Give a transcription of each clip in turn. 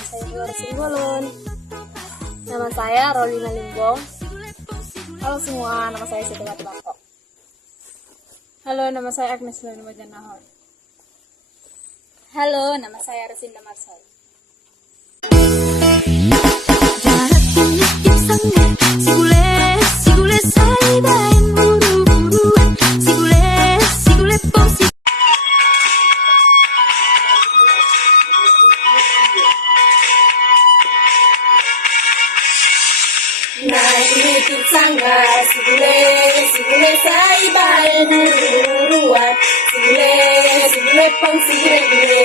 nama saya Luar Simbolon. Nama saya Rolina Limbong. Halo semua, nama saya Siti Batu Bangkok. Halo, nama saya Agnes Lani Majanahor. Halo, nama saya Rosinda Marsal. Naik ikut sangga, sigule sai bae buruan, sigule pong sigule.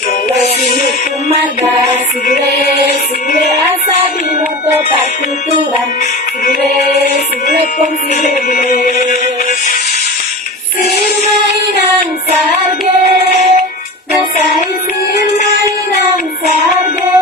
Solo sinu kumarga, sigule asa binoto patuturan, sigule pong sigule. Sirnai nang sarge, nasai sirnai nang sarge.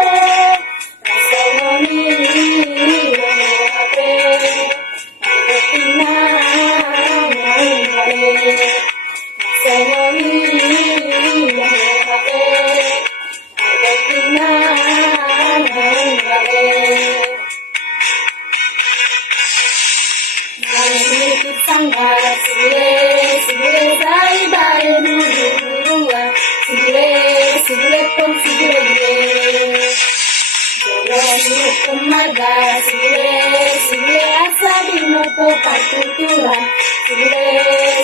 Kumarga, sigule asa binoto patuturan,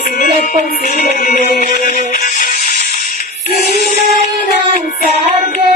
sigule pong sigule. Sinay ng sarge,